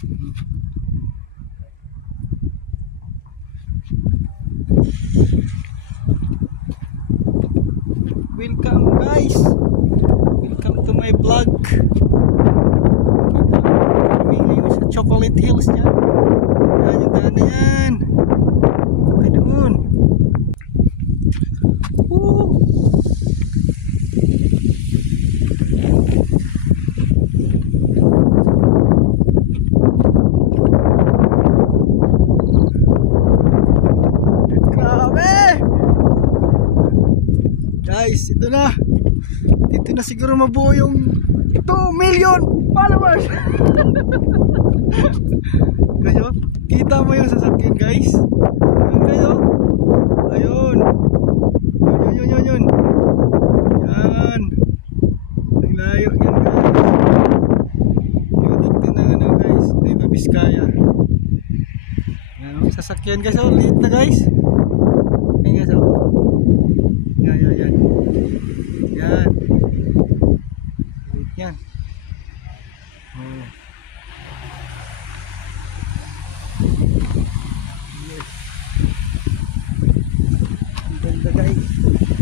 Welcome guys, welcome to my vlog. Kami ngayon sa Chocolate Hills dyan. Yan yung daan na yan. Ito doon. Guys, ito na. Dito na siguro mabuo yung 2 million followers. Kayo, kita mo yung sasakyan guys. Ayun kayo. Ayun. Yun. Yan. Ang layo yan guys. Dito na ano guys. Dito Biskaya. Yan, sasakyan guys. Oh, liit na guys. Yan guys oh. Yan. Yan. Oh. Yes. Ganda guys.